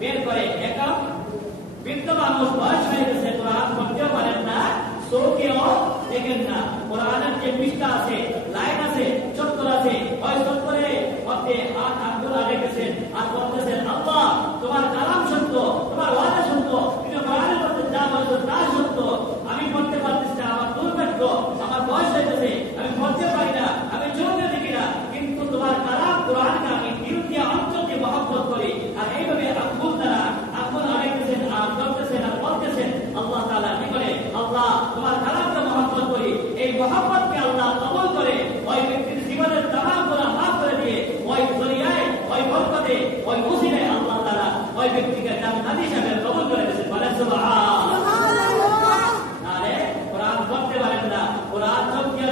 বের করে। একটা বৃদ্ধ মানুষ বয়স হয়ে গেছে, কোরআন পড়তেও পারেন না, চোখেও দেখেন না। কোরআনের যে পৃষ্ঠা আছে, লাইন আছে, চত্বর আছে, ওই চত্বরে মধ্যে হাত আঙ্গুল রেখেছেন আর বলতেছেন, আল্লাহ তোমার কালাম সত্য, তোমার ওয়াদা সত্য, কিন্তু কোরআনের মধ্যে যা বলছো তা সত্য। আমি পড়তে পারতেছি না, আমার দুর্ভাগ্য, আমার বয়স হয়ে গেছে, আমি পড়তে পারি না, আমি চোখে দেখি না, কিন্তু তোমার কালাম কোরআনকে আমি দিল দিয়ে অন্তর দিয়ে মহব্বত করি। আর এইভাবে আঙ্গুল দ্বারা আঙ্গুল রেখেছেন আর চলতেছেন আর বলতেছেন, আল্লাহ তাআলা কি করে, আল্লাহ তোমার কালামকে মহব্বত করি। এই মহব্বতকে আল্লাহ কবুল করে ওই ব্যক্তির জীবনের তামাম গুনাহ মাফ করে দিয়ে ওই দুনিয়ায় ওই বরকতে ওই ওসিলায় আল্লাহ তাআলা ওই ব্যক্তিকে জান্নাতি হিসেবে কবুল করে দিয়েছেন। বলেন সুবহানাল্লাহ। আরে কোরআন পড়তে পারেন না, কোরআন চোখ দিয়ে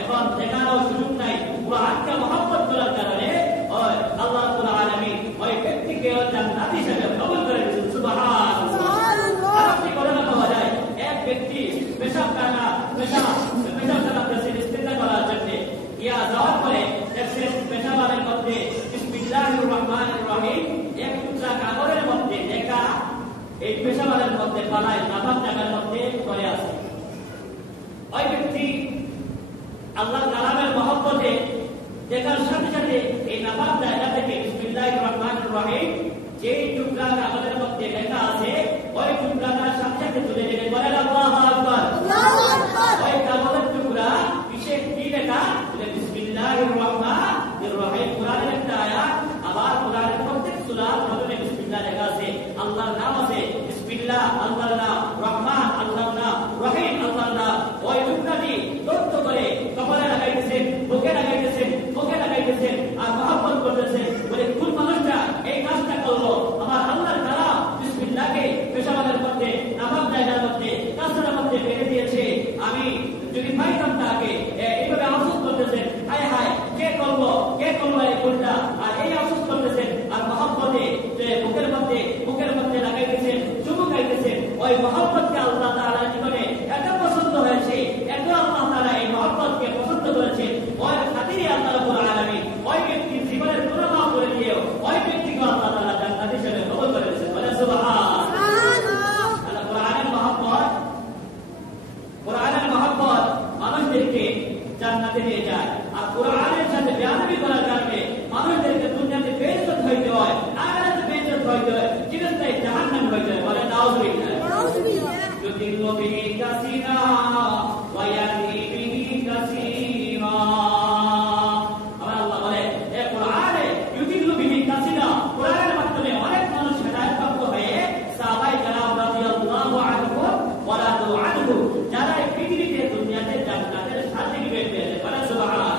এখন দেখানোর সুযোগ নাই। কোরআনকে মহব্বত করার কারণে ওই আল্লাহ রাব্বুল আলামিন ওই ব্যক্তিকে জান্নাতি হিসেবে কবুল করে দিয়েছেন। সুবহানাল্লাহ। আপনি কোরআনে পাওয়া যায় এক ব্যক্তি পেশাব করার জন্য ইয়া যাওয়ার পরে দেখছেন পেশাবের মধ্যে বিসমিল্লাহির রহমানির রহিম এক টুকরা কাগজের মধ্যে লেখা, এই পেশাবের মধ্যে পালায় নামাজ জায়গার মধ্যে পড়ে আছে। ওই ব্যক্তি আল্লাহর কালামের মহব্বতে দেখার সাথে সাথে এই নামাজ জায়গা থেকে বিসমিল্লাহির রহমানির রহিম যে টুকরা কাগজের মধ্যে লেখা আছে ওই টুকরাটার সাথে সাথে তুলে নেবে। বলেন আল্লাহু আকবার। ওই কাগজের টুকরা বিশেষ কি লেখা? বিসমিল্লাহির রহমানির রহিম। কোরআনের একটা আয়াত, আবার কোরআনের প্রত্যেক সূরার প্রথমে বিসমিল্লাহ লেখা আছে, আল্লাহর নাম আছে। বিসমিল্লাহ আল্লাহর নাম, রহমান আল্লাহর নাম, রহিম আল্লাহর নাম। ওই টুকরাটি তত্ত্ব করে কপালে লাগাইতেছেন, বুকে লাগাইতেছেন, মুখে লাগাইতেছেন আর মহব্বত করতেছেন। বলে কোন মানুষটা এই কাজটা করলো? আমার আল্লাহর কালাম বিসমিল্লাহকে পেশাবের মধ্যে, নামাজ জায়গার মধ্যে, কাসরের মধ্যে ফেলে দিয়েছে। আমি যদি পাইতাম তাকে এইভাবে আফসোস করতেছেন, হায় হায় কে করলো এই ভুলটা, আর এই আফসোস করতেছেন আর মহব্বতে মুখের মধ্যে লাগাইতেছেন, চুমু খাইতেছেন। ওই মহব্বতকে আল্লাহ তাআলা জীবনে এত পছন্দ হয়েছে, এত আল্লাহ তাআলা এই মহব্বতকে পছন্দ করেছেন। ওই খাতিরে আল্লাহ রাব্বুল আলামিন ওই ব্যক্তির জীবনের গুনাহ মাফ করে দিয়ে ওই ব্যক্তিকে আল্লাহ তাআলা জান্নাত হিসেবে কবুল করে দিয়েছেন। বলেন সুবহানাল্লাহ। কোরআনের মহব্বত মানুষদেরকে জান্নাতে নিয়ে যায়। আর কোরআনের সাথে বেয়াদবি করার কারণে মানুষদেরকে দুনিয়াতে বেইজ্জত হইতে হয়, আখিরাতে বেইজ্জত হইতে হয়, চিরস্থায়ী জাহান্নামে হইতে হয়। বলেন নাউযুবিল্লাহ। ইউদিল্লু বিহি কাসীরা ওয়া ইয়াহদি বিহি কাসীরা। আমার আল্লাহ বলে এই কোরআনে ইউদিল্লু বিহি কাসীরা, কোরআনের মাধ্যমে অনেক মানুষ হেদায়েতপ্রাপ্ত হয়ে সাহাবায়ে কেরাম রাদিয়াল্লাহু আনহুম ওয়া রাদু আনহু, যারা এই পৃথিবীতে দুনিয়াতে জান্নাতের সার্টিফিকেট পেয়েছে। বলেন সুবহানাল্লাহ।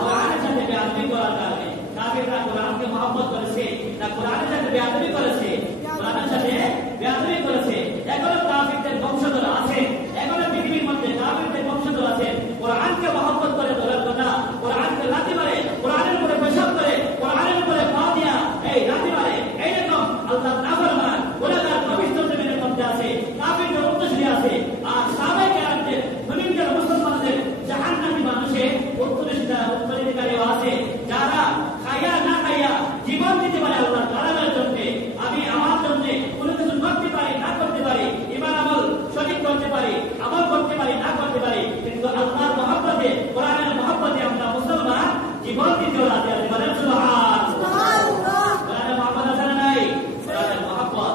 কোরআনের সাথে বেয়াদবি করার কারণে কাফিররা কোরআনকে মহব্বত করেছে না কোরআনের সাথে বেয়াদবি করেছে? কোরআনের সাথে বেয়াদবি করেছে। এখনো কাফিরদের বংশধর আছে, এখনো পৃথিবীর মধ্যে কাফিরদের বংশধর আছে। কোরআনকে মহব্বত করে ধরার কথা, কোরআনকে লাথি মারে, কোরআনের উপরে পেশাব করে, কোরআনের উপরে পা দিয়া এই লাথি মারে, এইরকম আল্লাহর নাফরমান গুনাহগার পবিত্র জমিনের মধ্যে আছে, কাফিরদের উত্তরসূরি আছে। আর সাহাবায়ে কেরামদের মুমিনদের মুসলমানদের জাহান্নামী মানুষের উত্তরাধিকারীও আছে, যারা খাইয়া না খাইয়া জীবন দিতে পারে আল্লাহর কালামের জন্য। আমি আমার জন্য কোনো কিছু করতে পারি না করতে পারি, ঈমান আমল সঠিক করতে পারি, আমল করতে পারি না করতে পারি, কিন্তু আল্লাহর মহব্বতে, কোরআনের মহব্বতে আমরা মুসলমান জীবন দিতে রাজি আছি। বলেন সুবহানাল্লাহ। কোরআনের মহব্বত আছে না নাই? কোরআনের মহব্বত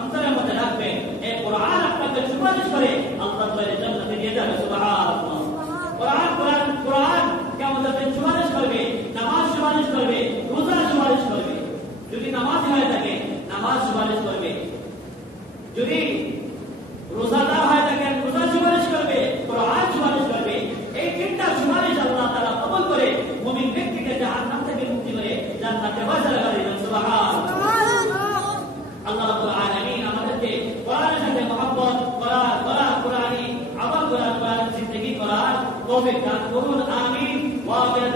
অন্তরের মধ্যে রাখবেন। এই কোরআন আপনাকে সুপারিশ করে আল্লাহ তাআলা জান্নাতে নিয়ে যাবে। সুবহানাল্লাহ। কোরআন কিয়ামতের দিন সুপারিশ করবে, নামাজ সুপারিশ করবে, রোজা সুপারিশ করবে। যদি নামাজ হয়ে থাকে নামাজ সুপারিশ করবে, যদি রোজাদার হয়ে থাকে রোজা সুপারিশ করবে, কোরআন সুপারিশ করবে। এই তিনটা সুপারিশ আল্লাহ তাআলা কবুল করে মুমিন ব্যক্তিকে জাহান্নাম থেকে মুক্তি করে জান্নাতে ফয়সালা করে দেন। সুবহানাল্লাহ। আল্লাহ রাব্বুল আলামিন আমাদেরকে কোরআনের সাথে মহব্বত করার, কোরআনী আমল করার, কোরআনের জিন্দেগি করার তৌফিক দান করুন। আমিন। ওয়া বিল